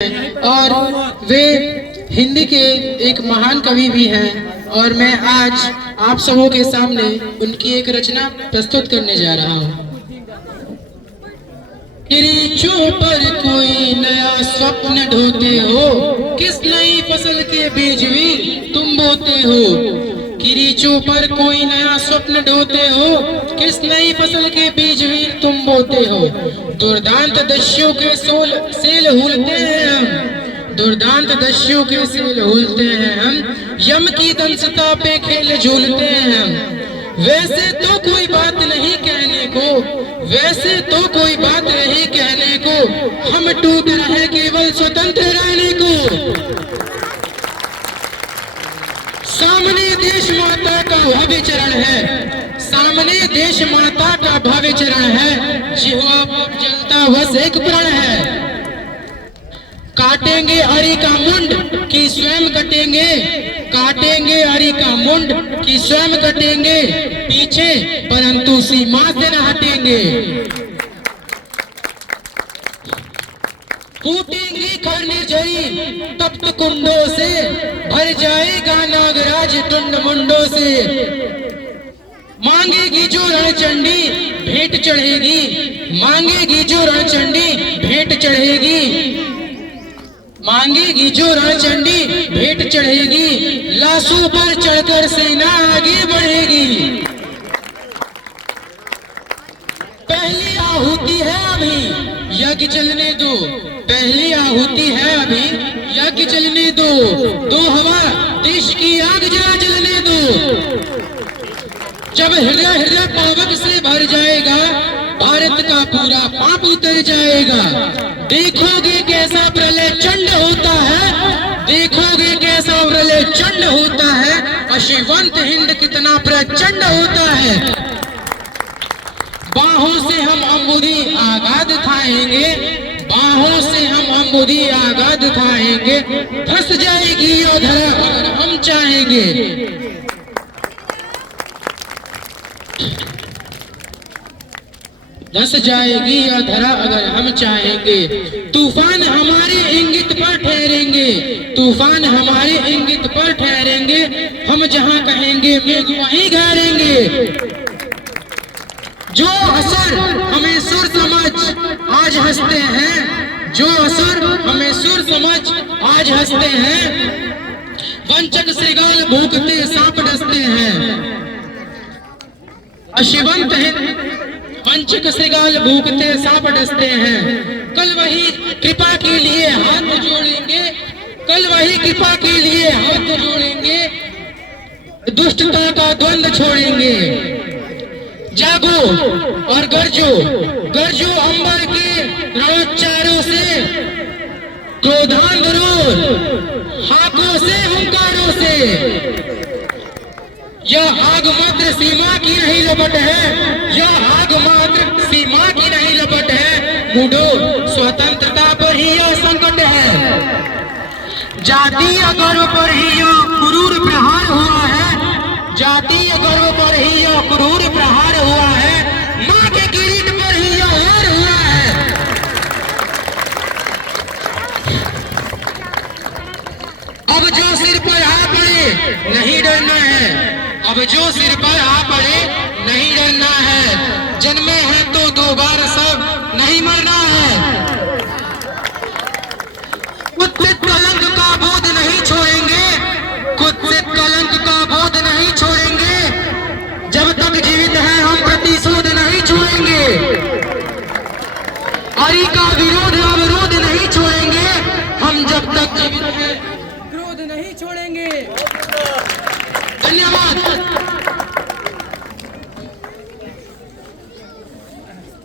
और वे हिंदी के एक महान कवि भी हैं और मैं आज आप सबों के सामने उनकी एक रचना प्रस्तुत करने जा रहा हूँ। किरीचों पर कोई नया स्वप्न ढोते हो, किस नई फसल के बीज भी तुम बोते हो। किरीचों पर कोई नया स्वप्न ढोते हो, किस नई फसल के बीज भी तुम बोते हो। दुर्दांत दस्युओं के सेल हुलते हैं हम, दुर्दांत दस्युओं के सेल हुलते हैं हम, यम की दंशता पे खेल झूलते हैं हम। वैसे तो कोई बात नहीं कहने को, वैसे तो कोई बात नहीं कहने को, हम टूट रहे केवल स्वतंत्र रहने को। सामने देश माता का भव्य चरण है, सामने देश माता का भव्य चरण है, जिह्वा पर जलता बस एक प्रण है। काटेंगे अरी का मुंड कि स्वयं कटेंगे, काटेंगे अरी का मुंड कि स्वयं कटेंगे, पीछे परंतु सीमा से न हटेंगे। कूटेंगे खर निर्जरी तप्त कुंडों से, भर जाएगा नागराज टुंड मुंडों से। मांगेगी जो रणचंडी भेंट चढ़ेगी, मांगेगी जो रणचंडी भेंट चढ़ेगी, मांगेगी जो रणचंडी भेंट चढ़ेगी। लाशों पर चढ़कर सेना आगे बढ़ेगी। पहली आहुति है अभी यज्ञ चलने दो, पहली आहुति है अभी यज्ञ चलने दो। दो हवा देश की आग जला जलने दो। जब हृदय हृदय पावक से भर जाएगा, भारत का पूरा पाप उतर जाएगा। देखोगे कैसा प्रलय चंड होता है, देखोगे कैसा प्रलय चंड होता है। अशिवंत हिंद कितना प्रचंड होता है। बाहों से हम अम्बुदी आगाद खाएंगे, बाहों से हम अम्बुदी आगाद खाएंगे। धस जाएगी यो धरा अगर हम चाहेंगे। धस जाएगी यह धरा अगर हम चाहेंगे। तूफान हमारे इंगित पर ठहरेंगे, तूफान हमारे इंगित पर ठहरेंगे। हम जहां कहेंगे मेघ वहीं गारेंगे। जो असर हमें सुर समझ आज हंसते हैं, जो असर हमें सुर समझ आज हंसते हैं। वंचक से गाल भूखते सांप डसते हैं। अशिवंत हिंद वंचक से गाल भूखते सांप डसते हैं। कल वही कृपा के लिए हाथ जोड़ेंगे, कल वही कृपा के लिए हाथ जोड़ेंगे। दुष्टता का द्वंद छोड़ेंगे। जागो और गरजो, गरजो अंबर के रणोच्चारों से, क्रोधांधरों हाकों से हुंकारों से। यह आग मात्र सीमा की नहीं लपट है, यह आग मात्र सीमा की नहीं लपट है। मूढ़ो स्वतंत्रता पर ही यह संकट है। जातीय गर्व पर ही यह क्रूर प्रहार हुआ है, जातीय गर्व पर ही यह क्रूर प्रहार हुआ है। मां के किरीट पर ही यह वार हुआ है। अब जो सिर पर आ पड़े नहीं डरना है, अब जो सिर पर आ पड़े नहीं डरना है। जन्मे हैं तो दो बार सब नहीं मरना है। कुत्सित कलंक का बोध नहीं छोड़ेंगे, कुत्सित कलंक का बोध नहीं छोड़ेंगे। जब तक जीवित हैं हम प्रतिशोध नहीं छोड़ेंगे। अरी का विरोध अवरोध नहीं छोड़ेंगे, हम जब तक जीवित हैं क्रोध नहीं छोड़ेंगे। धन्यवाद।